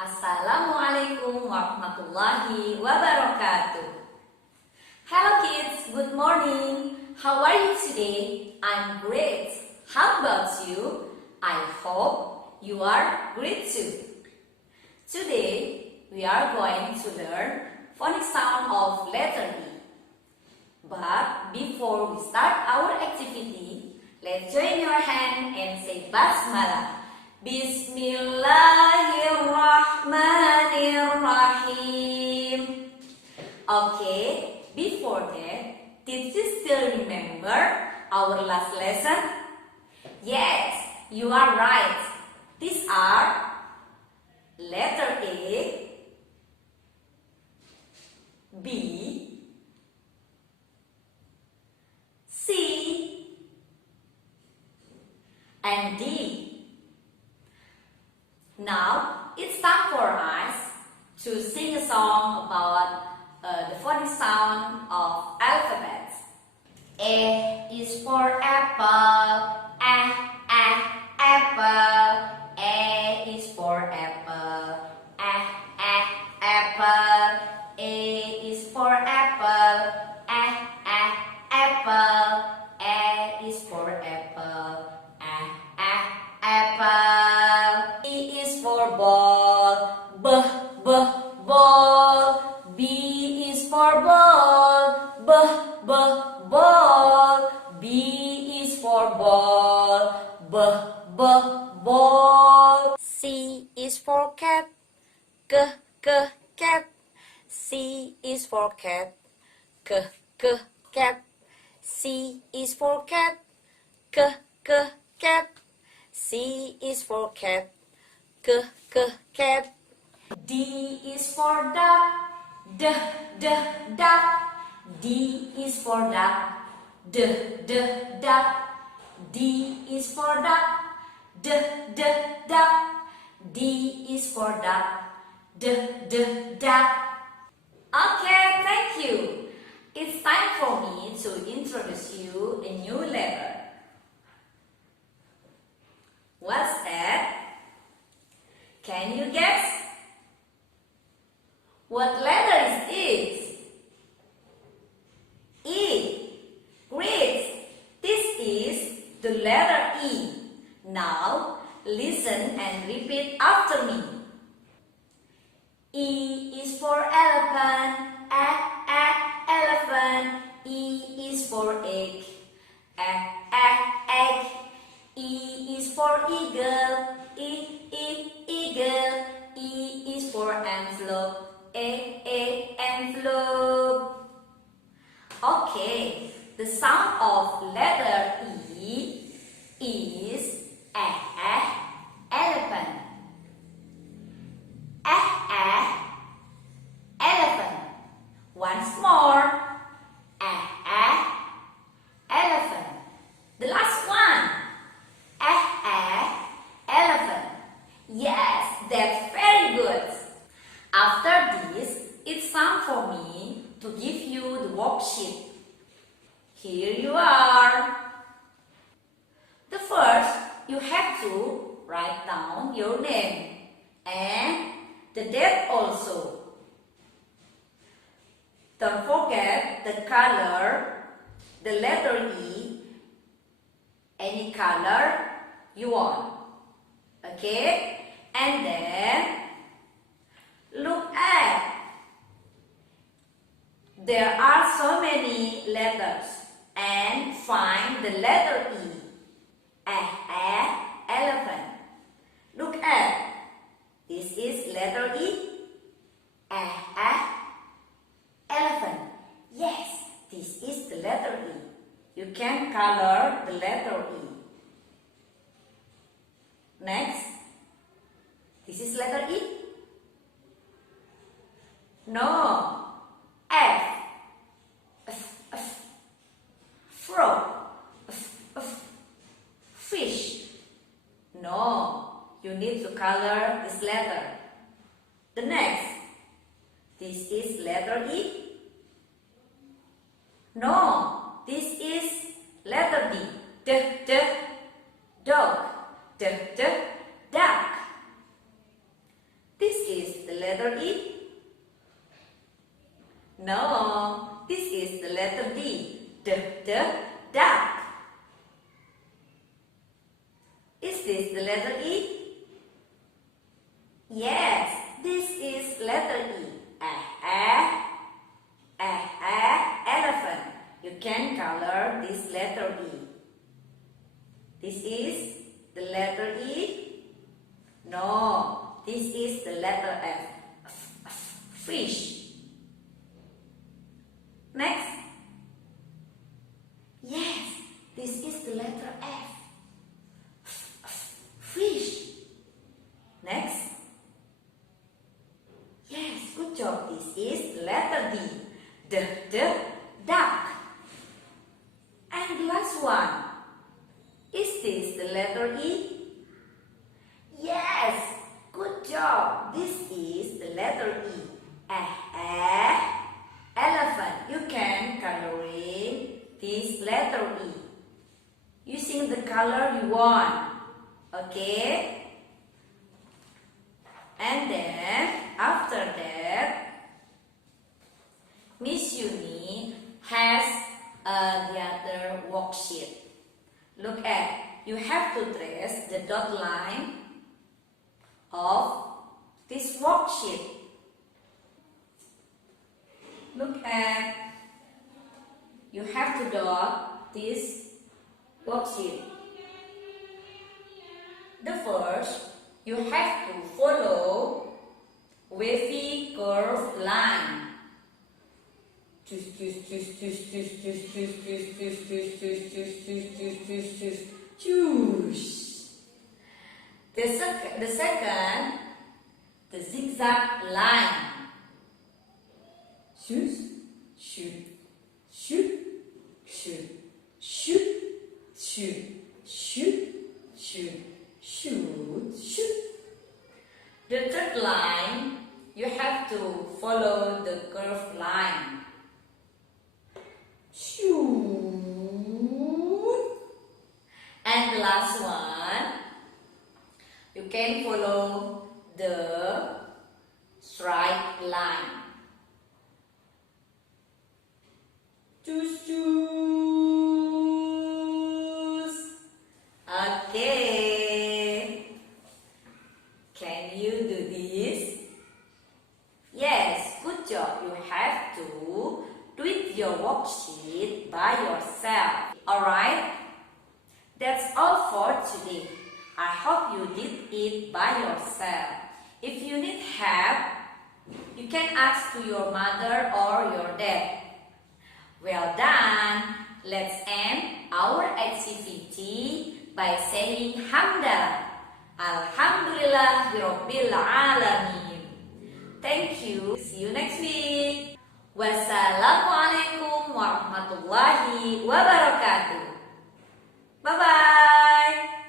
Assalamualaikum warahmatullahi wabarakatuh. Hello kids, good morning. How are you today? I'm great. How about you? I hope you are great too. Today we are going to learn phonic sound of letter E. But before we start our activity, let's join your hand and say Basmalah. Bismillahirrahmanirrahim. Okay, before that, did you still remember our last lesson? Yes, you are right. These are letter A, B, C, and D. Now, it's time for us to sing a song about the phonic sound of alphabets. A is for apple, apple. A is for apple, apple. A is for apple, apple. A is for apple, apple. B is for ball, ball. B is for ball, ball. B is for ball, ball. C is for cat, cat. C is for cat, cat. C is for cat, cat. C is for cat, cat. D is for duck, duck. D is for duck, duck. D is for duck, duck. D is for duck, duck. Okay, thank you. It's time for me to introduce you a new letter. What's that? Can you guess? What letter is it? E. Great. This is the letter E. Now listen and repeat after me. E is for elephant, elephant. E is for egg, egg. E is for eagle, eagle. E is for envelope, envelope. Okay, the sound of letter E is elephant. Elephant. Once more. Elephant. The last one. Elephant. Yes, that's very good. After this, it's time for me to give you the worksheet. Here you are. The first, you have to write down your name and the date also. Don't forget the color, the letter E, any color you want. Okay? And then look at. There are so many letters and find the letter E. Elephant. Look at. This is letter E. Elephant. Yes, this is the letter E. You can color the letter E. Next. This is letter E. No. F. Frog. Fish. No. You need to color this letter. The next. This is letter E. No. This is letter D. Dog. Duck. This is letter E? No, this is the letter D. Duck. Is this the letter E? Yes, this is letter E. Elephant. You can color this letter E. This is the letter E? No, this is the letter F. Fish. Next. Yes, this is the letter F. Fish. Next. Yes, good job. This is the letter D. Duck. And the last one. Is this the letter E? Yes, good job. This is the letter E. Elephant. You can coloring this letter E using the color you want. Okay? And then after that, Miss Yuni has another worksheet. Look at, you have to trace the dot line of this worksheet. Look at, you have to dot this worksheet. The first, you have to follow wavy curved line. The second, the zigzag line. Shoot, shoot, shoot, shoot, shoot, shoot, shoot, shoot, shoot, shoot. The third line, you have to follow the curved line. Shoot. And the last one, you can follow the straight line. Choose. Okay. Can you do this? Yes, good job. You have to do it your worksheet by yourself. Alright? That's all for today. I hope you did it by yourself. If you need help, you can ask to your mother or your dad. Well done! Let's end our activity by saying Hamdan. Alhamdulillahirabbil alamin. Thank you. See you next week. Wassalamualaikum warahmatullahi wabarakatuh. Bye-bye.